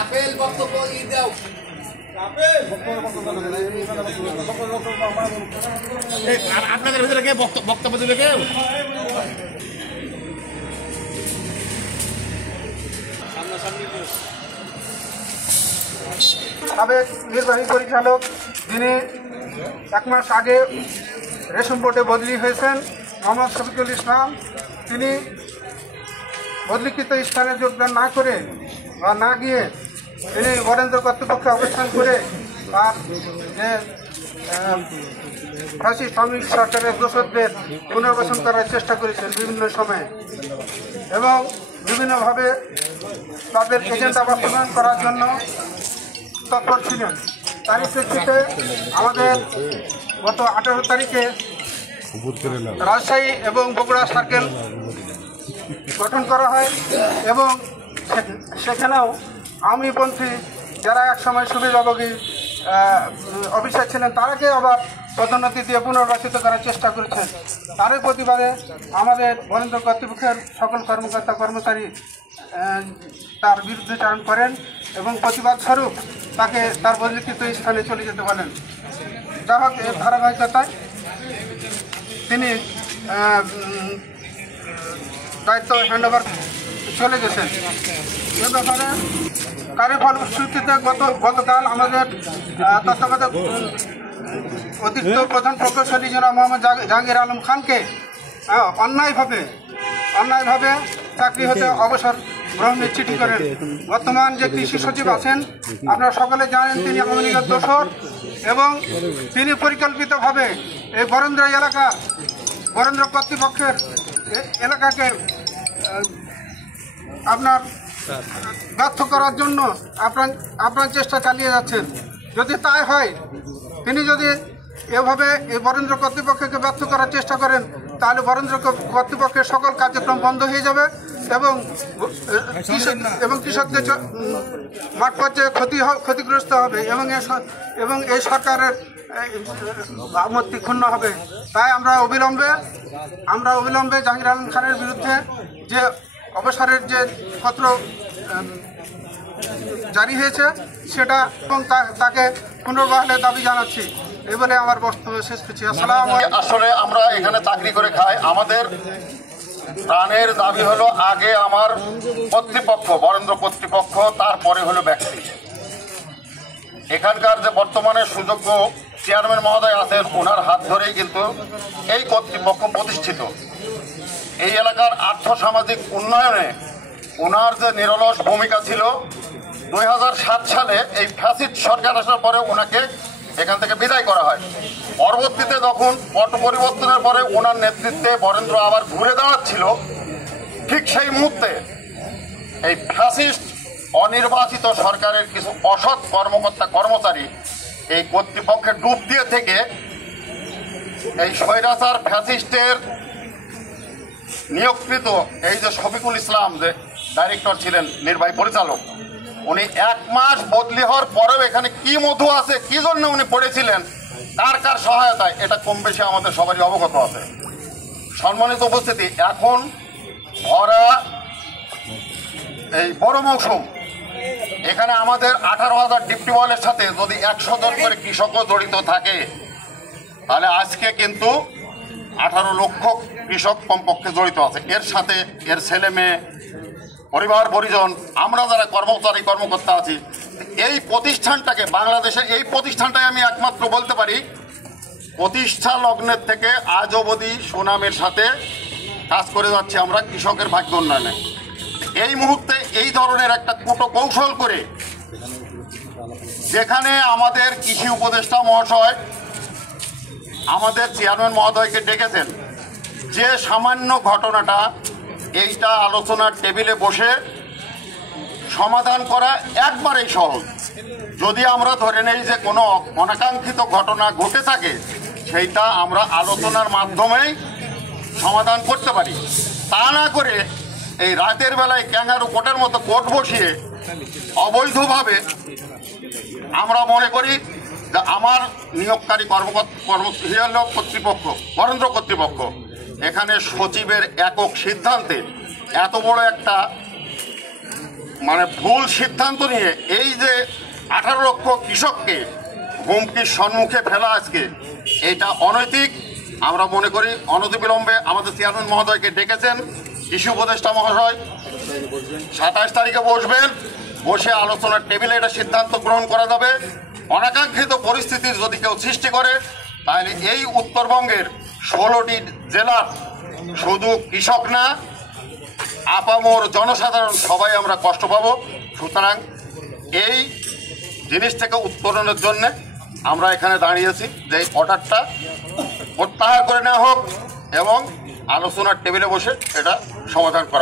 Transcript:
Apple বক্তব্য দাও। আপনাদের ভিতরে কে বক্তব্য দিবে কেউ? সাবেক নির্বাহী পরিচালক যিনি 1 মাস আগে রেশম বোর্ডে বদলি হয়েছেন মোহাম্মদ শফিকুল ইসলাম, তিনি বদলিকৃত স্থানে যোগদান না করে বা না গিয়ে তিনি বরেন্দ্র কর্তৃপক্ষে অবস্থান করে তার যে ফ্যাসিস্ট শ্রমিক সরকারের দোষরদের পুনর্বাসন করার চেষ্টা করেছেন বিভিন্ন সময়ে এবং বিভিন্নভাবে তাদের এজেন্ডা বাস্তবায়ন করার জন্য তৎপর ছিলেন। তারই প্রেক্ষিতে আমাদের গত 18 তারিখে রাজশাহী এবং বগুড়া সার্কেল গঠন করা হয় এবং সেখানেও আওয়ামীপন্থী যারা একসময় সুবিধাভোগী অফিসার ছিলেন তারাকে আবার পদোন্নতি দিয়ে পুনর্বাসিত করার চেষ্টা করেছেন। তারই প্রতিবাদে আমাদের বরেন্দ্র কর্তৃপক্ষের সকল কর্মকর্তা কর্মচারী তার বিরুদ্ধচারণ করেন এবং প্রতিবাদ স্বরূপ তাকে তার বদলিকৃত স্থানে চলে যেতে বলেন। যা হোক এর ধারাবাহিকতায় তিনি দায়িত্ব হ্যান্ডওভার চলে গেছেন। এ ব্যাপারে তারই ফলশ্রুতিতে গতকাল আমাদের তত্ত্বাবধায়ক অতিরিক্ত প্রধান প্রকৌশলী জনাব মোহাম্মদ জাহাঙ্গীর আলম খানকে অন্যায়ভাবে চাকরি হতে অবসর গ্রহণের চিঠি করেন। বর্তমান যে কৃষি সচিব আছেন আপনারা সকলে জানেন তিনি আওয়ামী লীগের দোসর এবং তিনি পরিকল্পিতভাবে এই বরেন্দ্র কর্তৃপক্ষের এলাকাকে আপনার ব্যর্থ করার জন্য আপনার চেষ্টা চালিয়ে যাচ্ছেন। যদি তাই হয়, তিনি যদি এভাবে এই বরেন্দ্র কর্তৃপক্ষকে ব্যর্থ করার চেষ্টা করেন তাহলে বরেন্দ্র কর্তৃপক্ষের সকল কার্যক্রম বন্ধ হয়ে যাবে এবং কৃষকদের মাঠ পর্যায়ে ক্ষতিগ্রস্ত হবে এবং এই সরকারের ভাবমূর্তি ক্ষুণ্ণ হবে। তাই আমরা অবিলম্বে জাহাঙ্গীর আলম খানের বিরুদ্ধে যে অবসরের যে পত্র জারি হয়েছে সেটা এবং তাকে পুনর্বহালের দাবি জানাচ্ছি। এই বলে আমার বক্তব্য শেষ করছি। আসলে আমরা এখানে চাকরি করে খাই, আমাদের প্রাণের দাবি হলো আগে আমার কর্তৃপক্ষ বরেন্দ্র কর্তৃপক্ষ, তারপরে হলো ব্যক্তি। এখানকার যে বর্তমানে সুযোগ্য চেয়ারম্যান মহোদয় আছেন ওনার হাত ধরেই কিন্তু এই কর্তৃপক্ষ প্রতিষ্ঠিত। এই এলাকার আর্থসামাজিক উন্নয়নে ওনার যে নিরলস ভূমিকা ছিল, 2007 সালে এই ফ্যাসিস্ট সরকার আসার পরে ওনাকে এখান থেকে বিদায় করা হয়। পরবর্তীতে যখন পট পরিবর্তনের পরে ওনার নেতৃত্বে বরেন্দ্র আবার ঘুরে দাঁড়াচ্ছিল, ঠিক সেই মুহূর্তে এই ফ্যাসিস্ট অনির্বাচিত সরকারের কিছু অসৎ কর্মকর্তা কর্মচারী এই কর্তৃপক্ষে ডুব দিয়ে থেকে এই স্বৈরাচার ফ্যাসিস্টের নিয়োগকৃত এই যে শফিকুল ইসলাম যে ডাইরেক্টর ছিলেন নির্বাহী পরিচালক, উনি 1 মাস বদলি হওয়ার পরেও এখানে কি মধু আছে, কি জন্য উনি পড়েছিলেন, কার সহায়তায়, এটা কম বেশি আমাদের সবারই অবগত আছে। সম্মানিত উপস্থিতি, এখন ভরা এই বড় মৌসুম, এখানে আমাদের 18,000 ডিপটি বলের সাথে যদি 100 জন করে কৃষকও জড়িত থাকে তাহলে আজকে কিন্তু 18 লক্ষ কৃষক কমপক্ষে জড়িত আছে। এর সাথে এর ছেলে মেয়ে, পরিবার পরিজন, আমরা যারা কর্মচারী কর্মকর্তা আছি, এই প্রতিষ্ঠানটাকে বাংলাদেশের এই প্রতিষ্ঠানটাই আমি একমাত্র বলতে পারি প্রতিষ্ঠা লগ্নের থেকে আজ অবধি সুনামের সাথে কাজ করে যাচ্ছি আমরা কৃষকের ভাগ্য উন্নয়নে। এই মুহূর্তে এই ধরনের একটা কৌশল করে যেখানে আমাদের কৃষি উপদেষ্টা মহাশয় আমাদের চেয়ারম্যান মহোদয়কে ডেকেছেন, যে সামান্য ঘটনাটা এইটা আলোচনার টেবিলে বসে সমাধান করা একবারেই সহজ। যদি আমরা ধরে নেই যে কোনো অনাকাঙ্ক্ষিত ঘটনা ঘটে থাকে, সেইটা আমরা আলোচনার মাধ্যমেই সমাধান করতে পারি। তা না করে এই রাতের বেলায় ক্যাঙ্গারু কোর্টের মতো কোর্ট বসিয়ে অবৈধভাবে আমরা মনে করি যে আমার নিয়োগকারী কর্তৃপক্ষ বরেন্দ্র কর্তৃপক্ষ এখানে সচিবের একক সিদ্ধান্তে এত বড় একটা মানে ভুল সিদ্ধান্ত নিয়ে এই যে 18 লক্ষ কৃষককে হুমকির সম্মুখে ফেলা আজকে এটা অনৈতিক। আমরা মনে করি অনতিবিলম্বে আমাদের চেয়ারম্যান মহোদয়কে ডেকেছেন, কৃষি উপদেষ্টা মহাশয় 27 তারিখে বসবেন, বসে আলোচনার টেবিলে এটা সিদ্ধান্ত গ্রহণ করা যাবে। অনাকাঙ্ক্ষিত পরিস্থিতির যদি কেউ সৃষ্টি করে তাহলে এই উত্তরবঙ্গের 16টি জেলার শুধু কৃষক না আপামর জনসাধারণ সবাই আমরা কষ্ট পাব। সুতরাং এই জিনিস থেকে উত্তরণের জন্য আমরা এখানে দাঁড়িয়েছি যে এই অর্ডারটা প্রত্যাহার করে নেওয়া হোক এবং আলোচনার টেবিলে বসে এটা সমাধান করা।